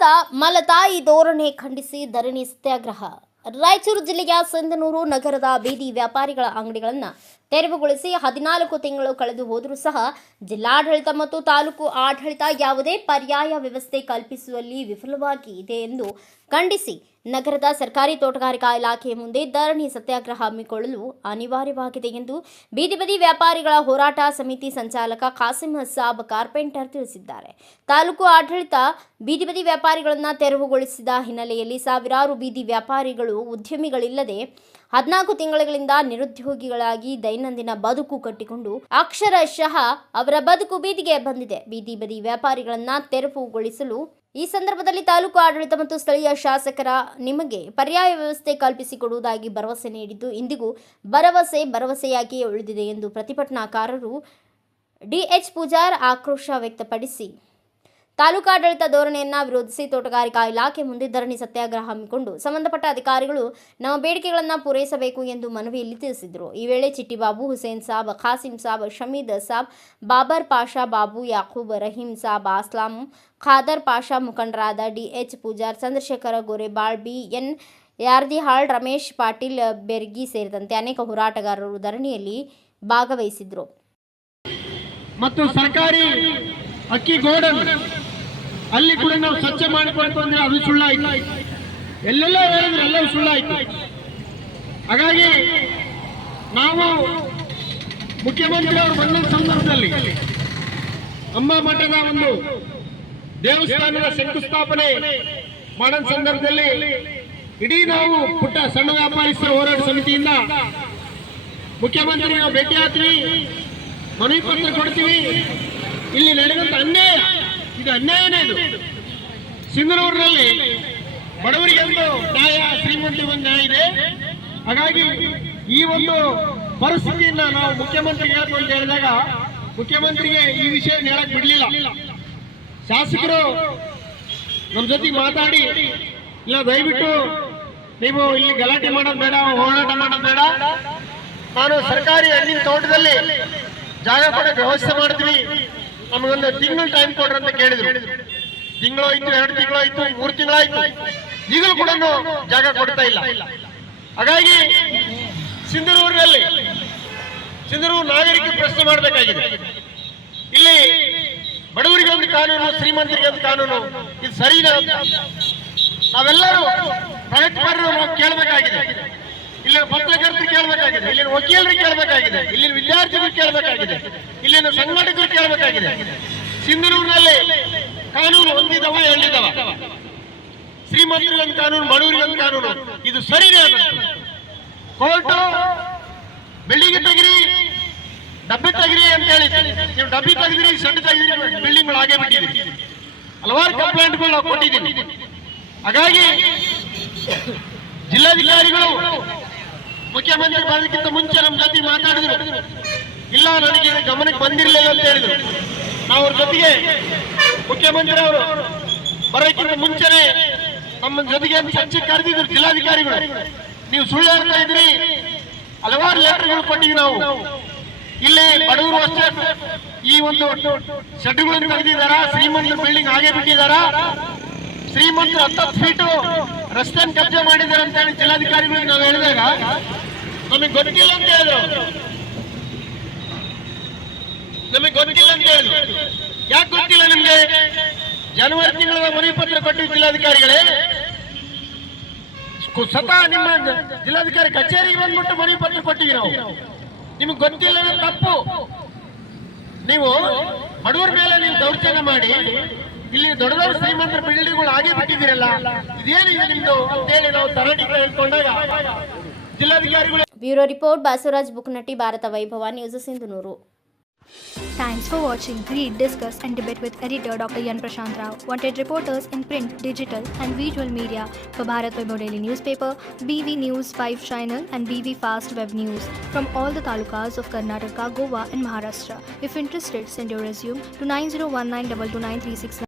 ಸರ್ಕಾರದ ಮಲತಾಯಿ ಧೋರಣೆ ಖಂಡಿಸಿ ಧರಣಿ ಸತ್ಯಾಗ್ರಹ. ರಾಯಚೂರು ಜಿಲ್ಲೆಯ ಸಿಂಧನೂರು ನಗರದ ಬೀದಿ ವ್ಯಾಪಾರಿಗಳ ಅಂಗಡಿಗಳನ್ನು ತೆರವುಗೊಳಿಸಿ 14 ತಿಂಗಳು ಕಳೆದು ಹೋದರೂ ಸಹ ಜಿಲ್ಲಾಡಳಿತ ಮತ್ತು ತಾಲೂಕು ಆಡಳಿತ ಯಾವುದೇ ಪರ್ಯಾಯ ವ್ಯವಸ್ಥೆ ಕಲ್ಪಿಸುವಲ್ಲಿ ವಿಫಲವಾಗಿದೆ ಎಂದು ಖಂಡಿಸಿ ನಗರದ ಸರ್ಕಾರಿ ತೋಟಗಾರಿಕಾ ಇಲಾಖೆಯ ಮುಂದೆ ಧರಣಿ ಸತ್ಯಾಗ್ರಹ ಹಮ್ಮಿಕೊಳ್ಳಲು ಅನಿವಾರ್ಯವಾಗಿದೆ ಎಂದು ಬೀದಿ ಬದಿ ವ್ಯಾಪಾರಿಗಳ ಹೋರಾಟ ಸಮಿತಿ ಸಂಚಾಲಕ ಖಾಸಿಂ ಸಾಬ್ ಕಾರ್ಪೆಂಟರ್ ತಿಳಿಸಿದ್ದಾರೆ. ತಾಲೂಕು ಆಡಳಿತ ಬೀದಿ ಬದಿ ವ್ಯಾಪಾರಿಗಳನ್ನು ತೆರವುಗೊಳಿಸಿದ ಹಿನ್ನೆಲೆಯಲ್ಲಿ ಸಾವಿರಾರು ಬೀದಿ ವ್ಯಾಪಾರಿಗಳು ಉದ್ಯಮಿಗಳಿಲ್ಲದೆ 14 ತಿಂಗಳಿಂದ ನಿರುದ್ಯೋಗಿಗಳಾಗಿ ದೈನಂದಿನ ಬದುಕು ಕಟ್ಟಿಕೊಂಡು ಅಕ್ಷರಶಃ ಅವರ ಬದುಕು ಬೀದಿಗೆ ಬಂದಿದೆ. ಬೀದಿ ಬದಿ ವ್ಯಾಪಾರಿಗಳನ್ನು ತೆರವುಗೊಳಿಸಲು ಈ ಸಂದರ್ಭದಲ್ಲಿ ತಾಲೂಕು ಆಡಳಿತ ಮತ್ತು ಸ್ಥಳೀಯ ಶಾಸಕರ ನಿಮಗೆ ಪರ್ಯಾಯ ವ್ಯವಸ್ಥೆ ಕಲ್ಪಿಸಿಕೊಡುವುದಾಗಿ ಭರವಸೆ ನೀಡಿದ್ದು ಇಂದಿಗೂ ಭರವಸೆಯಾಗಿಯೇ ಉಳಿದಿದೆ ಎಂದು ಪ್ರತಿಭಟನಾಕಾರರು ಡಿಎಚ್ ಪೂಜಾರ್ ಆಕ್ರೋಶ ವ್ಯಕ್ತಪಡಿಸಿ ತಾಲೂಕಾಡಳಿತ ಧೋರಣೆಯನ್ನು ವಿರೋಧಿಸಿ ತೋಟಗಾರಿಕಾ ಇಲಾಖೆ ಮುಂದೆ ಧರಣಿ ಸತ್ಯಾಗ್ರಹ ಹಮ್ಮಿಕೊಂಡು ಸಂಬಂಧಪಟ್ಟ ಅಧಿಕಾರಿಗಳು ನಮ್ಮ ಬೇಡಿಕೆಗಳನ್ನು ಪೂರೈಸಬೇಕು ಎಂದು ಮನವಿಯಲ್ಲಿ ತಿಳಿಸಿದರು. ಈ ವೇಳೆ ಚಿಟ್ಟಿಬಾಬು, ಹುಸೇನ್ ಸಾಬ್, ಖಾಸಿಂ ಸಾಬ್, ಶಮೀದ್ ಸಾಬ್, ಬಾಬರ್ ಪಾಷಾ, ಬಾಬು, ಯಾಕೂಬ್, ರಹೀಂ ಸಾಬ್, ಅಸ್ಲಾಂ, ಖಾದರ್ ಪಾಷಾ, ಮುಖಂಡರಾದ ಡಿಎಚ್ ಪೂಜಾರ್, ಚಂದ್ರಶೇಖರ ಗೋರೆಬಾಳ್, ಬಿಎನ್ ಯಾರ್ದಿಹಾಳ್, ರಮೇಶ್ ಪಾಟೀಲ್ ಬೆರ್ಗಿ ಸೇರಿದಂತೆ ಅನೇಕ ಹೋರಾಟಗಾರರು ಧರಣಿಯಲ್ಲಿ ಭಾಗವಹಿಸಿದರು. ಮತ್ತು ಸರ್ಕಾರಿ ಅಕ್ಕಿ ಗೋಡನ್ ಅಲ್ಲಿ ಕೂಡ ನಾವು ಸ್ವಚ್ಛ ಮಾಡಿಕೊಳ್ತು ಅಂದ್ರೆ ಅದು ಸುಳ್ಳಾಯ್ತು. ಎಲ್ಲೆಲ್ಲ ಹೇಳಿದ್ರೆ ಎಲ್ಲವೂ ಸುಳ್ಳಾಯ್ತು. ಹಾಗಾಗಿ ನಾವು ಮುಖ್ಯಮಂತ್ರಿ ಅವರು ಬಂದ ಸಂದರ್ಭದಲ್ಲಿ ಅಂಬಾ ಮಠದ ಒಂದು ದೇವಸ್ಥಾನದ ಶಂಕುಸ್ಥಾಪನೆ ಮಾಡೋ ಸಂದರ್ಭದಲ್ಲಿ ಇಡೀ ನಾವು ಪುಟ್ಟ ಸಣ್ಣ ವ್ಯಾಪಾರಿಸ್ತರ ಹೋರಾಟ ಸಮಿತಿಯಿಂದ ಮುಖ್ಯಮಂತ್ರಿ ನಾವು ಭೇಟಿ ಆಗ್ತೀವಿ, ಮನವಿ ಪತ್ರ ಕೊಡ್ತೀವಿ. ಇಲ್ಲಿ ನಡೆದಂತ ಅನ್ಯಾಯ, ಇದು ಅನ್ಯಾಯನೇ. ಇದು ಸಿಂಧನೂರಿನಲ್ಲಿ ಬಡವರಿಗೆ ಒಂದು ನ್ಯಾಯ, ಶ್ರೀಮಂತಿಗೆ ಒಂದು ನ್ಯಾಯ ಇದೆ. ಹಾಗಾಗಿ ಈ ಒಂದು ಪರಿಸ್ಥಿತಿಯನ್ನ ನಾವು ಮುಖ್ಯಮಂತ್ರಿಗೆ ಹೇಳ್ತು ಅಂತ ಹೇಳಿದಾಗ ಮುಖ್ಯಮಂತ್ರಿಗೆ ಈ ವಿಷಯ ಹೇಳಕ್ ಬಿಡ್ಲಿಲ್ಲ. ಶಾಸಕರು ನಮ್ಮ ಜೊತೆ ಮಾತಾಡಿ, ಇಲ್ಲ ದಯವಿಟ್ಟು ನೀವು ಇಲ್ಲಿ ಗಲಾಟೆ ಮಾಡೋದು ಬೇಡ, ಹೋರಾಟ ಮಾಡೋದು ಬೇಡ, ನಾನು ಸರ್ಕಾರಿ ಹಣ್ಣಿನ ತೋಟದಲ್ಲಿ ಜಾಗ ಕೊಡಕ್ಕೆ ವ್ಯವಸ್ಥೆ ಮಾಡ್ತೀವಿ, ನಮಗೊಂದು ತಿಂಗಳು ಟೈಮ್ ಕೊಡ್ರಿ ಅಂತ ಕೇಳಿದ್ರು. ತಿಂಗಳಾಯ್ತು, 2 ತಿಂಗಳಾಯ್ತು, 3 ತಿಂಗಳಾಯ್ತು, ಈಗಲೂ ಕೂಡ ಜಾಗ ಕೊಡ್ತಾ ಇಲ್ಲ. ಹಾಗಾಗಿ ಸಿಂಧನೂರು ನಾಗರಿಕ ಪ್ರಶ್ನೆ ಮಾಡಬೇಕಾಗಿದೆ. ಇಲ್ಲಿ ಬಡವರಿಗೆ ಒಂದು ಕಾನೂನು, ಶ್ರೀಮಂತರಿಗೆ ಒಂದು ಕಾನೂನು, ಇದು ಸರಿನಾ? ನಾವೆಲ್ಲರೂ ಪ್ರಯತ್ನಪರರು ನಾವು ಕೇಳಬೇಕಾಗಿದೆ. ಇಲ್ಲಿನ ಪತ್ರಕರ್ತರು ಕೇಳಬೇಕಾಗಿದೆ, ಇಲ್ಲಿನ ವಕೀಲರು ಕೇಳಬೇಕಾಗಿದೆ, ಇಲ್ಲಿನ ವಿದ್ಯಾರ್ಥಿಗಳು ಕೇಳಬೇಕಾಗಿದೆ, ಇಲ್ಲಿನ ಸಂಘಟಕರು ಕೇಳಬೇಕಾಗಿದೆ. ಸಿಂಧನೂರಿನಲ್ಲಿ ಕಾನೂನು ಹೊಂದಿದವ ಹೇಳಿದವ, ಶ್ರೀಮಂತರಿಗೊಂದು ಕಾನೂನು, ಬಡವರಿಗೊಂದು ಕಾನೂನು, ಇದು ಸರಿನಾ? ಕೋರ್ಟು ಬಿಲ್ಡಿಂಗ್ ತೆಗಿರಿ, ಡಬ್ಬಿ ತೆಗಿರಿ ಅಂತ ಹೇಳಿದ್ರು. ನೀವು ಡಬ್ಬಿ ತೆಗೆದಿರಿ, ಸಣ್ಣ ತೆಗೆದಿರಿ, ಬಿಲ್ಡಿಂಗ್ಗಳು ಆಗೇ ಬಿಟ್ಟಿದ್ದೀರಿ. ಹಲವಾರು ಕಂಪ್ಲೇಂಟ್ಗಳು ನಾವು ಕೊಟ್ಟಿದ್ದೀವಿ. ಹಾಗಾಗಿ ಜಿಲ್ಲಾಧಿಕಾರಿಗಳು ಮುಖ್ಯಮಂತ್ರಿ ಬರೋದಕ್ಕಿಂತ ಮುಂಚೆ ನಮ್ಮ ಜೊತೆ ಮಾತಾಡಿದ್ರು. ಇಲ್ಲ, ನನಗೆ ಗಮನಕ್ಕೆ ಬಂದಿರಲಿಲ್ಲ ಅಂತ ಹೇಳಿದ್ರು. ನಾವು ಅವ್ರ ಜೊತೆಗೆ ಮುಖ್ಯಮಂತ್ರಿ ಅವರು ಬರೋಕ್ಕಿಂತ ಮುಂಚೆನೆ ನಮ್ಮ ಜೊತೆಗೆ ಚರ್ಚೆ ಕರೆದಿದ್ರು ಜಿಲ್ಲಾಧಿಕಾರಿಗಳು. ನೀವು ಸುಳ್ಳು ಹೇಳ್ತಾ ಇದ್ರಿ, ಹಲವಾರು ಲೆಟರ್ಗಳು ಕೊಟ್ಟಿವಿ ನಾವು. ಇಲ್ಲಿ ಬಡವರು ಅಷ್ಟೇ ಈ ಒಂದು ಶೆಡ್ಗಳನ್ನು ತೆಗೆದಿದ್ದಾರ, ಶ್ರೀಮಂತರ ಬಿಲ್ಡಿಂಗ್ ಹಾಗೆ ಬಿಟ್ಟಿದ್ದಾರ, ಶ್ರೀಮಂತರು 10 ಫೀಟು ರಸ್ತೆಯನ್ನು ಕಬ್ಜೆ ಮಾಡಿದ್ದಾರೆ ಅಂತ ಹೇಳಿ ಜಿಲ್ಲಾಧಿಕಾರಿಗಳಿಗೆ ನಾವು ಹೇಳಿದಾಗ ನಮಗೆ ಗೊತ್ತಿಲ್ಲ ಅಂತ ಹೇಳಿದ್ರು. ಯಾಕೆ ಗೊತ್ತಿಲ್ಲ ನಿಮ್ಗೆ? ಜನವರಿ ತಿಂಗಳ ಮನವಿ ಪತ್ರ ಕೊಟ್ಟಿವಿ ಜಿಲ್ಲಾಧಿಕಾರಿಗಳೇ. ಸ್ವತಃ ನಿಮ್ಮ ಜಿಲ್ಲಾಧಿಕಾರಿ ಕಚೇರಿಗೆ ಬಂದ್ಬಿಟ್ಟು ಮನವಿ ಪತ್ರ ಕೊಟ್ಟಿವಿ ನಾವು. ನಿಮ್ಗೆ ಗೊತ್ತಿಲ್ಲ ತಪ್ಪು. ನೀವು ಬಡವರ ಮೇಲೆ ನೀವು ದೌರ್ಜನ್ಯ ಮಾಡಿ ಇಲ್ಲಿ ದೊಡ್ಡ ದೊಡ್ಡ ಶ್ರೀಮಂತರ ಬಿಲ್ಡಿಂಗ್ಗಳು ಹಾಗೆ ಬಿಟ್ಟಿದ್ದೀರಲ್ಲ, ಇದೇನಿದೆ ನಿಮ್ದು ಅಂತೇಳಿ ನಾವು ತರಡಿ ಹೇಳ್ಕೊಂಡಾಗ ಜಿಲ್ಲಾಧಿಕಾರಿಗಳು. ಬ್ಯೂರೋ ರಿಪೋರ್ಟ್, ಬಾಸವರಾಜ್ ಬುಕ್ನಟ್ಟಿ, ಭಾರತ ವೈಭವ news, Sindhanur. Thanks for watching. Read, discuss and debate with editor Dr. Yan Prashant Rao. Wanted reporters in print, digital and visual media for Bharat Vaibhav Daily Newspaper, BV News 5 Channel and BV Fast Web News from all the talukas of Karnataka, Goa and Maharashtra. If interested, send your resume to 9019229369.